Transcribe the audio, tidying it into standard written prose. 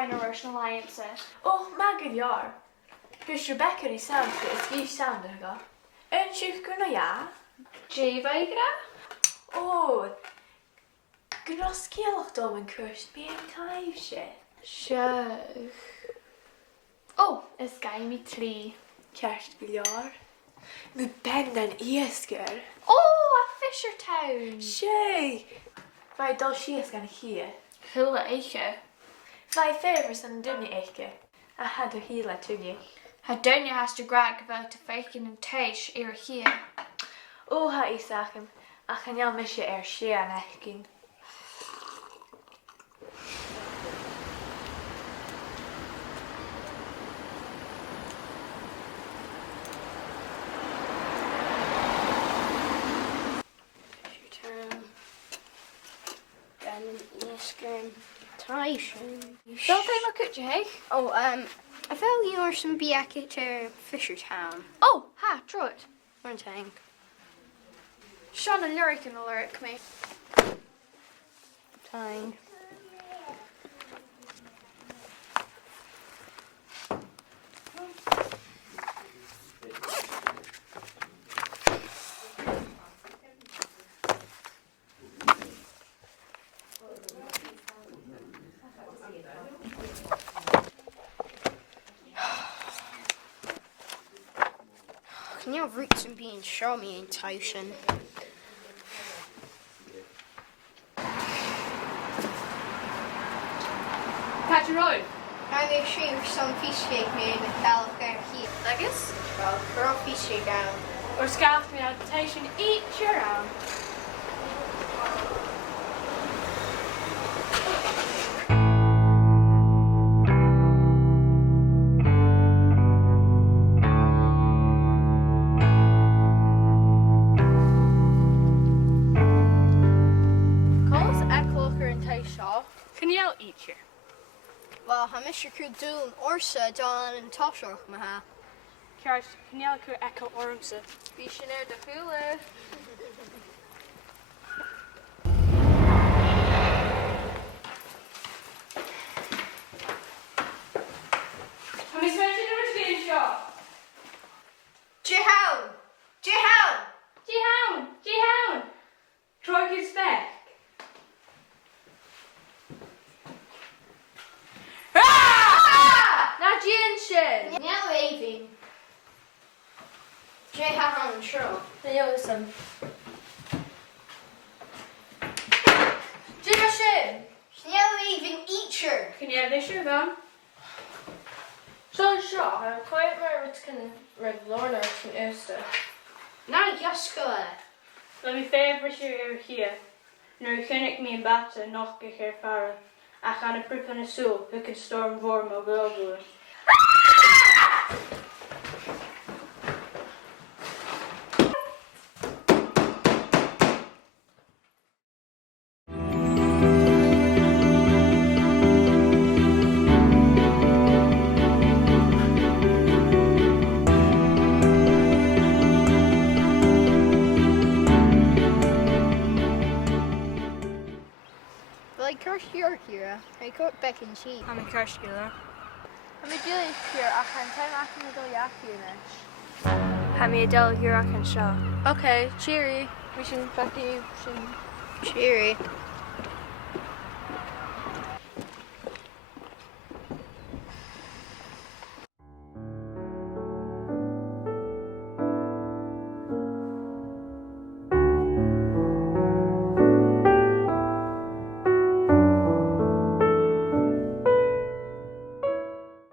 fein Irish Alliance. Oh, magad yar. Gus Rebecca I sound is gí sound go. En siúch gur na ya? Cailleach. Oh, gnos Cailleach dom yn cwrs be'n caif si. Sure. Oh, is gai mi tri. Kerst giliar. Nu ben den iesger. Oh, a Fisher Town. Shay. Vai dal sies gan hier. Hula eiche. Vai favors an dunne eike. A had o hila tunje. Ha dunya has to grag about to faken and teish ear here. Oh, ha isachem. A chan jal misje she an echgin. Don't think look at you. Oh, I felt you were some biac to Fishertown. Oh, ha, draw it. One thing. Sean and lyric in the lyric me. Time. Can you have roots and being show me in Tyson? Catch a road. I make sure you some fish cake made with Cailleach here. Legus. Well, throw fish cake down. Or scarf me adaptation eat your own. Can you eat here? Well, I miss your could do an orsa John and Toshrock maha. Kjars, can you echo ormse? Visionaire de Hula. How many smash you never shop? Jihown! Jihown! Jihown! Jihown! Troy is back. Jinshin! Now waving. Jihown, true. Listen. Jinshin! Now waving eater. Can you have this shirt on? So shot, I'm quite married to Red Lorna from Easter. Now Yaska. Let me favourite you here. Nor kinnick me in batter, knock a hair farra. I can a prip on a soul, who can storm vorm over over. Like Kirst York here, I got back in cheap. I'm a Kerskiller. I'm a Julie here, I can time I can go yak here. Have me a del here I can show. Okay, cheery. We should fuck you. Cheery.